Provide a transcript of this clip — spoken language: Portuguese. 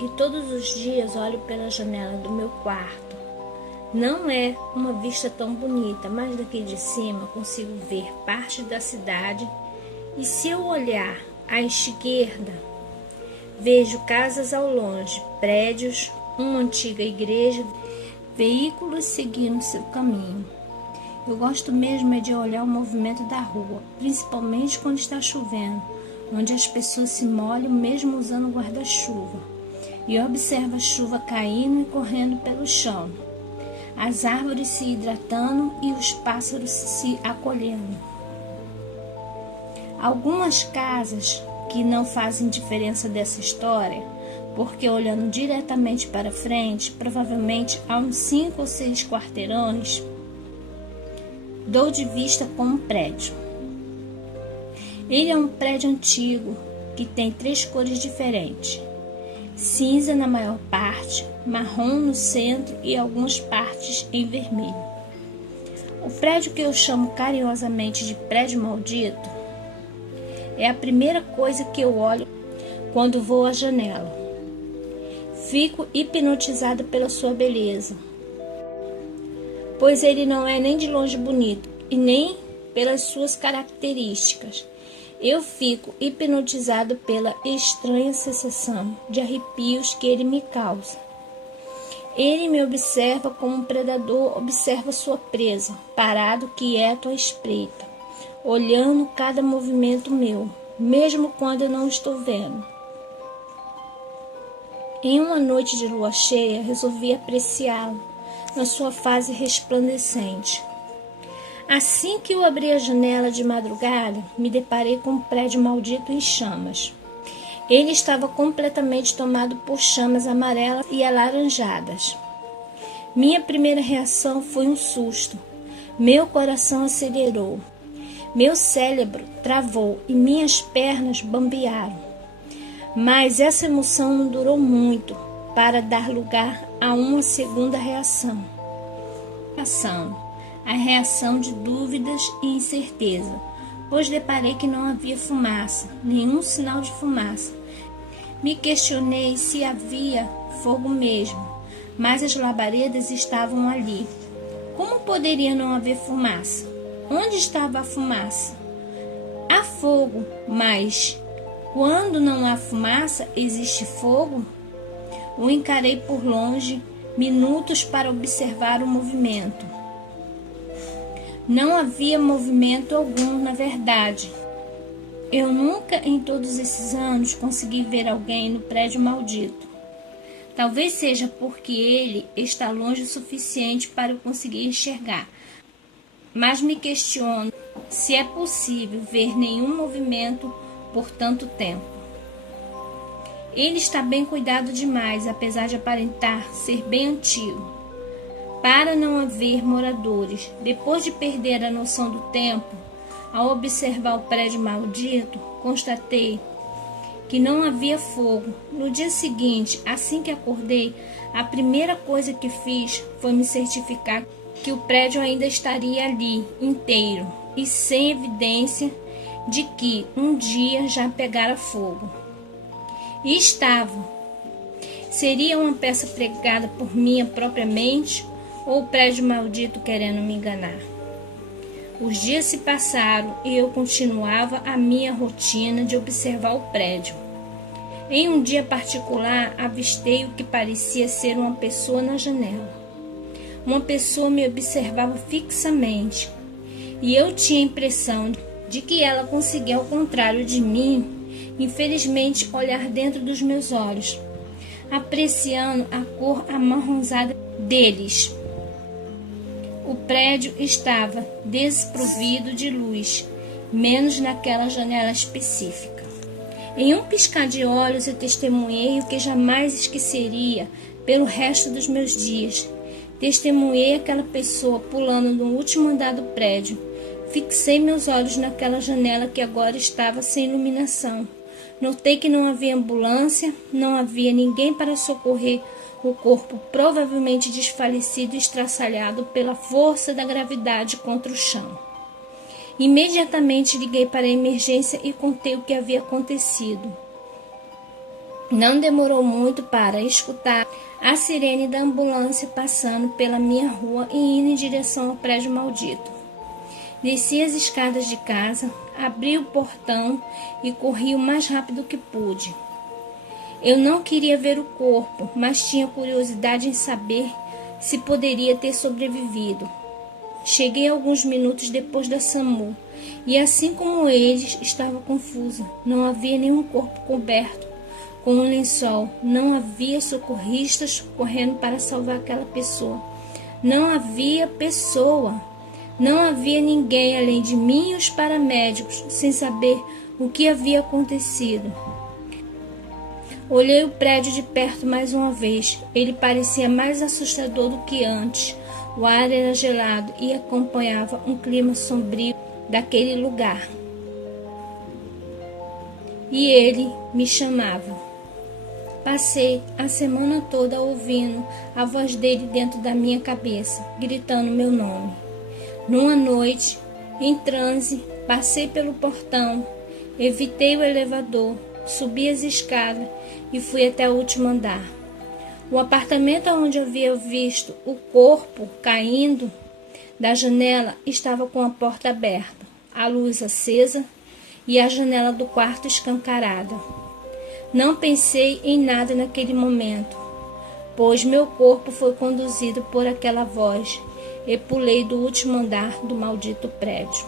e todos os dias olho pela janela do meu quarto. Não é uma vista tão bonita, mas daqui de cima consigo ver parte da cidade e se eu olhar à esquerda, vejo casas ao longe, prédios, uma antiga igreja, veículos seguindo seu caminho. Eu gosto mesmo é de olhar o movimento da rua, principalmente quando está chovendo, onde as pessoas se molham mesmo usando guarda-chuva. E observo a chuva caindo e correndo pelo chão, as árvores se hidratando e os pássaros se acolhendo. Algumas casas que não fazem diferença dessa história, porque olhando diretamente para frente, provavelmente há uns 5 ou 6 quarteirões, dou de vista com um prédio. Ele é um prédio antigo que tem 3 cores diferentes: cinza na maior parte, marrom no centro e algumas partes em vermelho. O prédio que eu chamo carinhosamente de prédio maldito é a primeira coisa que eu olho quando vou à janela. Fico hipnotizada pela sua beleza, pois ele não é nem de longe bonito e nem pelas suas características. Eu fico hipnotizado pela estranha sensação de arrepios que ele me causa. Ele me observa como um predador observa sua presa, parado, quieto à espreita, olhando cada movimento meu, mesmo quando eu não estou vendo. Em uma noite de lua cheia, resolvi apreciá-lo na sua fase resplandecente. Assim que eu abri a janela de madrugada, me deparei com um prédio maldito em chamas. Ele estava completamente tomado por chamas amarelas e alaranjadas. Minha primeira reação foi um susto. Meu coração acelerou. Meu cérebro travou e minhas pernas bambearam. Mas essa emoção não durou muito para dar lugar a uma segunda reação. A reação de dúvidas e incerteza, pois deparei que não havia fumaça, nenhum sinal de fumaça. Me questionei se havia fogo mesmo, mas as labaredas estavam ali. Como poderia não haver fumaça? Onde estava a fumaça? Há fogo, mas quando não há fumaça, existe fogo? O encarei por longe, minutos para observar o movimento. Não havia movimento algum, na verdade. Eu nunca em todos esses anos consegui ver alguém no prédio maldito. Talvez seja porque ele está longe o suficiente para eu conseguir enxergar. Mas me questiono se é possível ver nenhum movimento por tanto tempo. Ele está bem cuidado demais, apesar de aparentar ser bem antigo, para não haver moradores. Depois de perder a noção do tempo, ao observar o prédio maldito, constatei que não havia fogo. No dia seguinte, assim que acordei, a primeira coisa que fiz foi me certificar que o prédio ainda estaria ali, inteiro e sem evidência de que um dia já pegara fogo. E estava. Seria uma peça pregada por minha própria mente ou o prédio maldito querendo me enganar? Os dias se passaram e eu continuava a minha rotina de observar o prédio. Em um dia particular, avistei o que parecia ser uma pessoa na janela. Uma pessoa me observava fixamente e eu tinha a impressão de que ela conseguia, ao contrário de mim, infelizmente, olhar dentro dos meus olhos, apreciando a cor amarronzada deles. O prédio estava desprovido de luz, menos naquela janela específica. Em um piscar de olhos, eu testemunhei o que jamais esqueceria pelo resto dos meus dias. Testemunhei aquela pessoa pulando no último andar do prédio. Fixei meus olhos naquela janela que agora estava sem iluminação. Notei que não havia ambulância, não havia ninguém para socorrer o corpo provavelmente desfalecido e estraçalhado pela força da gravidade contra o chão. Imediatamente liguei para a emergência e contei o que havia acontecido. Não demorou muito para escutar a sirene da ambulância passando pela minha rua e indo em direção ao prédio maldito. Desci as escadas de casa, abri o portão e corri o mais rápido que pude. Eu não queria ver o corpo, mas tinha curiosidade em saber se poderia ter sobrevivido. Cheguei alguns minutos depois da SAMU e, assim como eles, estava confusa. Não havia nenhum corpo coberto com um lençol. Não havia socorristas correndo para salvar aquela pessoa. Não havia pessoa. Não havia ninguém além de mim e os paramédicos, sem saber o que havia acontecido. Olhei o prédio de perto mais uma vez. Ele parecia mais assustador do que antes. O ar era gelado e acompanhava um clima sombrio daquele lugar. E ele me chamava. Passei a semana toda ouvindo a voz dele dentro da minha cabeça, gritando meu nome. Numa noite, em transe, passei pelo portão, evitei o elevador, subi as escadas e fui até o último andar. O apartamento onde havia visto o corpo caindo da janela estava com a porta aberta, a luz acesa e a janela do quarto escancarada. Não pensei em nada naquele momento, pois meu corpo foi conduzido por aquela voz e pulei do último andar do maldito prédio.